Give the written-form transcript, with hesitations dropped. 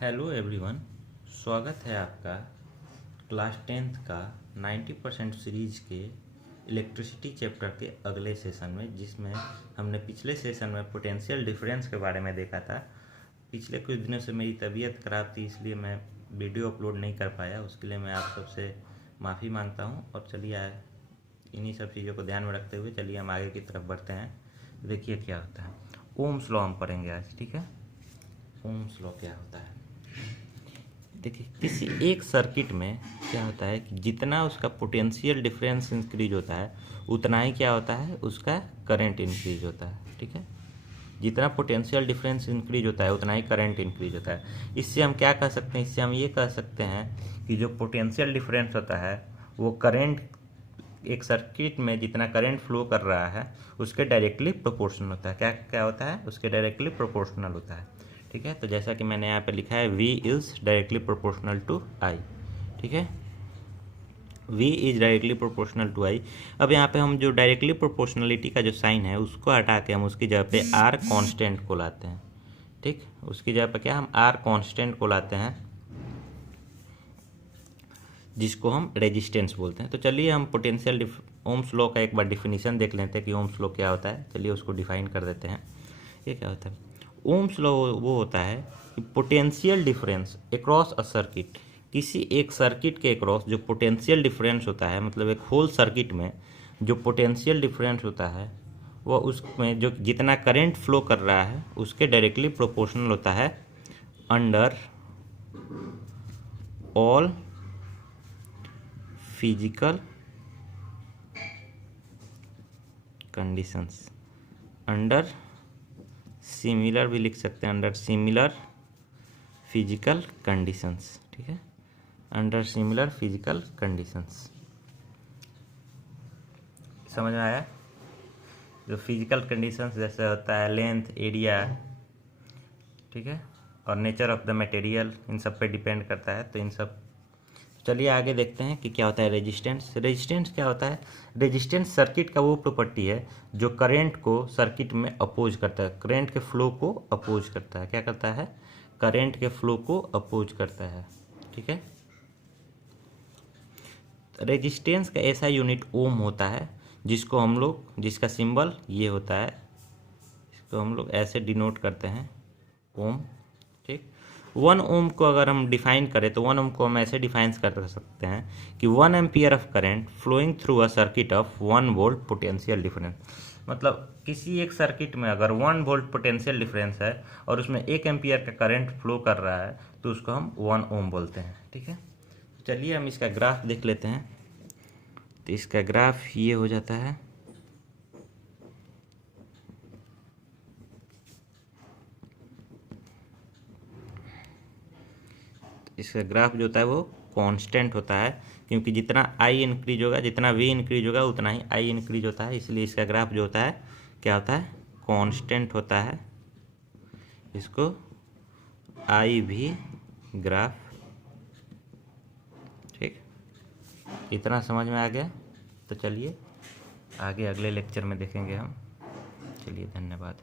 Hello everyone, स्वागत है आपका क्लास 10th का 90% सीरीज के इलेक्ट्रिसिटी चैप्टर के अगले सेशन में, जिसमें हमने पिछले सेशन में पोटेंशियल डिफरेंस के बारे में देखा था। पिछले कुछ दिनों से मेरी तबीयत ख़राब थी, इसलिए मैं वीडियो अपलोड नहीं कर पाया। उसके लिए मैं आप सबसे माफ़ी मांगता हूँ। और चलिए इन्हीं सब चीज़ों को ध्यान में रखते हुए चलिए हम आगे की तरफ बढ़ते हैं। देखिए क्या होता है। ओम्स लॉ हम पढ़ेंगे आज, ठीक है। ओम्स लॉ क्या होता है, देखिए किसी एक सर्किट में क्या होता है कि जितना उसका पोटेंशियल डिफरेंस इंक्रीज होता है उतना ही क्या होता है, उसका करंट इंक्रीज होता है, ठीक है। जितना पोटेंशियल डिफरेंस इंक्रीज होता है उतना ही करंट इंक्रीज होता है। इससे हम क्या कह सकते हैं, इससे हम ये कह सकते हैं कि जो पोटेंशियल डिफरेंस होता है वो करंट, एक सर्किट में जितना करंट फ्लो कर रहा है उसके डायरेक्टली प्रोपोर्शनल होता है। क्या क्या होता है, उसके डायरेक्टली प्रोपोर्शनल होता है, ठीक है। तो जैसा कि मैंने यहाँ पे लिखा है, V is directly proportional to I, ठीक है। V is directly proportional to I। अब यहाँ पे हम जो डायरेक्टली प्रोपोर्शनलिटी का जो साइन है उसको हटा के हम उसकी जगह पे R कांस्टेंट को लाते हैं, ठीक। उसकी जगह पे क्या हम R कांस्टेंट को लाते हैं, जिसको हम रेजिस्टेंस बोलते हैं। तो चलिए हम पोटेंशियल ओम्स लॉ का एक बार डिफिनीशन देख लेते हैं कि ओम्स लॉ क्या होता है। चलिए उसको डिफाइन कर देते हैं। ये क्या होता है, ओम्स लॉ वो होता है कि potential difference across a circuit, किसी एक सर्किट के अक्रॉस जो पोटेंशियल डिफरेंस होता है, मतलब एक होल सर्किट में जो पोटेंशियल डिफरेंस होता है वह उसमें जो जितना करंट फ्लो कर रहा है उसके डायरेक्टली प्रोपोर्शनल होता है under all physical conditions. Under similar भी लिख सकते हैं, अंडर सिमिलर फिजिकल कंडीशंस, ठीक है। अंडर सिमिलर फिजिकल कंडीशंस, समझ में आया। जो फिजिकल कंडीशंस जैसे होता है लेंथ, एरिया, ठीक है, और नेचर ऑफ द मटेरियल, इन सब पे डिपेंड करता है। तो इन सब, चलिए आगे देखते हैं कि क्या होता है रेजिस्टेंस। रेजिस्टेंस क्या होता है, रेजिस्टेंस सर्किट का वो प्रॉपर्टी है जो करंट को सर्किट में अपोज करता है, करंट के फ्लो को अपोज करता है। क्या करता है, करंट के फ्लो को अपोज करता है, ठीक है। रेजिस्टेंस का ऐसा यूनिट ओम होता है जिसको हम लोग, जिसका सिंबल ये होता है, इसको हम लोग ऐसे डिनोट करते हैं, ओम, ठीक। 1 ओम को अगर हम डिफाइन करें तो 1 ओम को हम ऐसे डिफाइन कर सकते हैं कि 1 ampere of current flowing through a circuit of 1 volt potential difference. मतलब किसी एक सर्किट में अगर 1 वोल्ट पोटेंशियल डिफरेंस है और उसमें 1 एम्पियर का करंट फ्लो कर रहा है तो उसको हम 1 ओम बोलते हैं, ठीक है। चलिए हम इसका ग्राफ देख लेते हैं। तो इसका ग्राफ ये हो जाता है, इसका ग्राफ जो होता है वो कांस्टेंट होता है, क्योंकि जितना I इंक्रीज होगा, जितना V इंक्रीज होगा उतना ही I इंक्रीज होता है। इसलिए इसका ग्राफ जो होता है क्या होता है, कांस्टेंट होता है। इसको IV ग्राफ, ठीक। इतना समझ में आ गया। तो चलिए आगे अगले लेक्चर में देखेंगे हम। चलिए धन्यवाद।